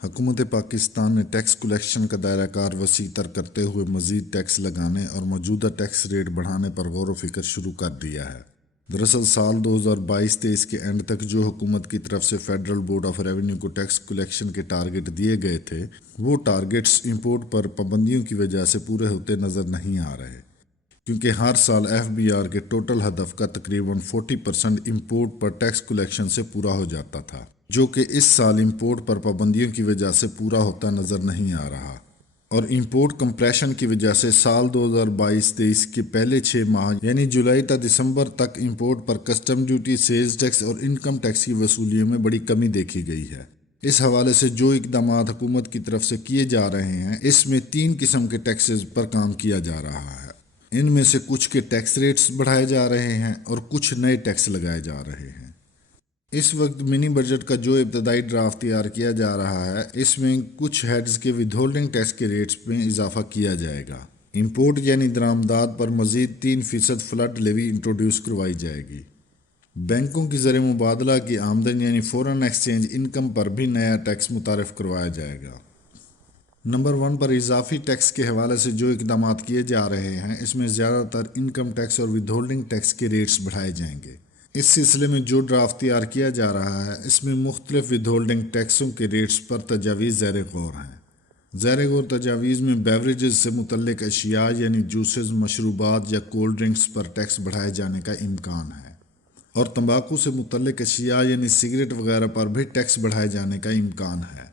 حکومت پاکستان نے tax collection کا دائرہ کار وسیع تر کرتے ہوئے مزید ٹیکس لگانے اور موجودہ ٹیکس ریٹ بڑھانے پر غور و فکر شروع کر دیا ہے۔ دراصل سال 2022-23 کے اینڈ تک جو حکومت کی طرف سے فیڈرل بورڈ آف ریونیو کو ٹیکس کلیکشن کے ٹارگٹ دیے گئے تھے، وہ ٹارگٹس امپورٹ پر پابندیوں کی وجہ سے پورے ہوتے نظر نہیں آ رہے، کیونکہ ہر سال FBR کے ٹوٹل ہدف کا تقریباً 40% امپورٹ پر ٹیکس کلیکشن سے پورا ہو جاتا تھا، جو کہ اس سال امپورٹ پر پابندیوں کی وجہ سے پورا ہوتا نظر نہیں آ رہا، اور امپورٹ کمپریشن کی وجہ سے سال 2022-23 کے پہلے 6 ماہ یعنی جولائی تا دسمبر تک امپورٹ پر کسٹم ڈیوٹی، سیلز ٹیکس اور انکم ٹیکس کی وصولیوں میں بڑی کمی دیکھی گئی ہے۔ اس حوالے سے جو اقدامات حکومت کی طرف سے کیے جا رہے ہیں، اس میں 3 قسم کے ٹیکسز پر کام کیا جا رہا ہے۔ ان میں سے کچھ کے ٹیکس ریٹس بڑھائے جا رہے ہیں اور کچھ نئے ٹیکس لگائے جا رہے ہیں۔ اس وقت منی بجٹ کا جو ابتدائی ڈرافٹ تیار کیا جا رہا ہے، اس میں کچھ ہیڈز کے ود ہولڈنگ ٹیکس کے ریٹس میں اضافہ کیا جائے گا۔ امپورٹ یعنی درآمدات پر مزید 3% فلڈ لیوی انٹروڈیوس کروائی جائے گی۔ بینکوں کی زر مبادلہ کی آمدن یعنی فورن ایکسچینج انکم پر بھی نیا ٹیکس متعارف کروایا جائے گا۔ نمبر 1 پر اضافی ٹیکس کے حوالے سے جو اقدامات کیے جا رہے ہیں، اس میں زیادہ تر انکم ٹیکس اور ود ہولڈنگ ٹیکس کے ریٹس بڑھائے جائیں گے۔ اس سلسلے میں جو ڈرافٹ تیار کیا جا رہا ہے، اس میں مختلف ود ہولڈنگ ٹیکسوں کے ریٹس پر تجاویز زیر غور ہیں۔ زیر غور تجاویز میں بیوریجز سے متعلق اشیاء یعنی جوسز، مشروبات یا کولڈ ڈرنکس پر ٹیکس بڑھائے جانے کا امکان ہے، اور تمباکو سے متعلق اشیاء یعنی سگریٹ وغیرہ پر بھی ٹیکس بڑھائے جانے کا امکان ہے،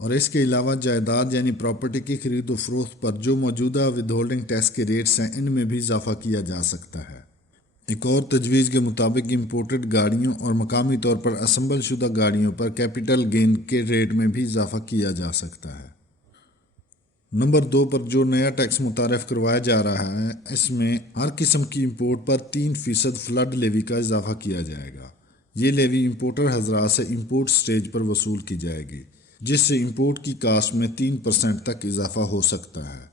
اور اس کے علاوہ جائیداد یعنی پراپرٹی کی خرید و فروخت پر جو موجودہ ود ہولڈنگ ٹیکس کے ریٹس ہیں، ان میں بھی اضافہ کیا جا سکتا ہے۔ ایک اور تجویز کے مطابق امپورٹڈ گاڑیوں اور مقامی طور پر اسمبل شدہ گاڑیوں پر کیپٹل گین کے ریٹ میں بھی اضافہ کیا جا سکتا ہے۔ نمبر 2 پر جو نیا ٹیکس متعارف کروایا جا رہا ہے، اس میں ہر قسم کی امپورٹ پر 3% فلڈ لیوی کا اضافہ کیا جائے گا۔ یہ لیوی امپورٹر حضرات سے امپورٹ سٹیج پر وصول کی جائے گی، جس سے امپورٹ کی کاسٹ میں 3% تک اضافہ ہو سکتا ہے،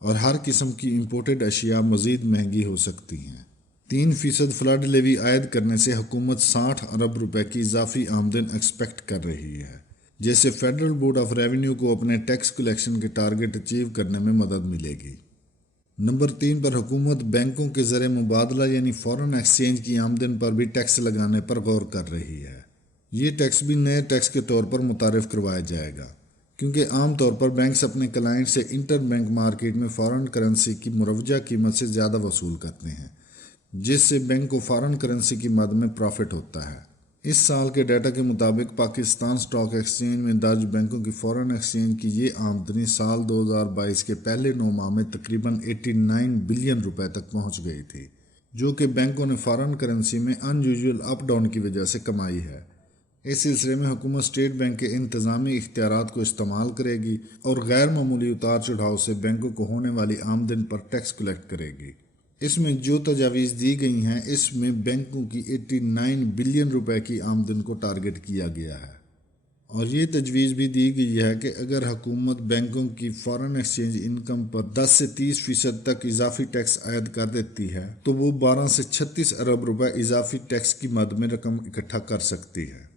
اور ہر قسم کی امپورٹڈ اشیاء مزید مہنگی ہو سکتی ہیں۔ 3% فلڈ لیوی عائد کرنے سے حکومت 60 ارب روپے کی اضافی آمدن ایکسپیکٹ کر رہی ہے، جیسے فیڈرل بورڈ آف ریونیو کو اپنے ٹیکس کلیکشن کے ٹارگٹ اچیو کرنے میں مدد ملے گی۔ نمبر 3 پر حکومت بینکوں کے زر مبادلہ یعنی فورن ایکسچینج کی آمدن پر بھی ٹیکس لگانے پر غور کر رہی ہے۔ یہ ٹیکس بھی نئے ٹیکس کے طور پر متعارف کروایا جائے گا، کیونکہ عام طور پر بینکس اپنے کلائنٹ سے انٹر بینک مارکیٹ میں فارن کرنسی کی مروجہ قیمت سے زیادہ وصول کرتے ہیں، جس سے بینک کو فارن کرنسی کی مد میں پرافٹ ہوتا ہے۔ اس سال کے ڈیٹا کے مطابق پاکستان اسٹاک ایکسچینج میں درج بینکوں کی فورن ایکسچینج کی یہ آمدنی سال 2022 کے پہلے 9 ماہ میں تقریباً 89 بلین روپے تک پہنچ گئی تھی، جو کہ بینکوں نے فارن کرنسی میں ان یوزول اپ ڈاؤن کی وجہ سے کمائی ہے۔ اس سلسلے میں حکومت اسٹیٹ بینک کے انتظامی اختیارات کو استعمال کرے گی اور غیر معمولی اتار چڑھاؤ سے بینکوں کو ہونے والی آمدن پر ٹیکس کلیکٹ کرے گی۔ اس میں جو تجاویز دی گئی ہیں، اس میں بینکوں کی 89 بلین روپے کی آمدن کو ٹارگٹ کیا گیا ہے، اور یہ تجویز بھی دی گئی ہے کہ اگر حکومت بینکوں کی فارن ایکسچینج انکم پر 10 سے 30% تک اضافی ٹیکس عائد کر دیتی ہے، تو وہ 12 سے 36 ارب روپے اضافی ٹیکس کی مد میں رقم اکٹھا کر سکتی ہے۔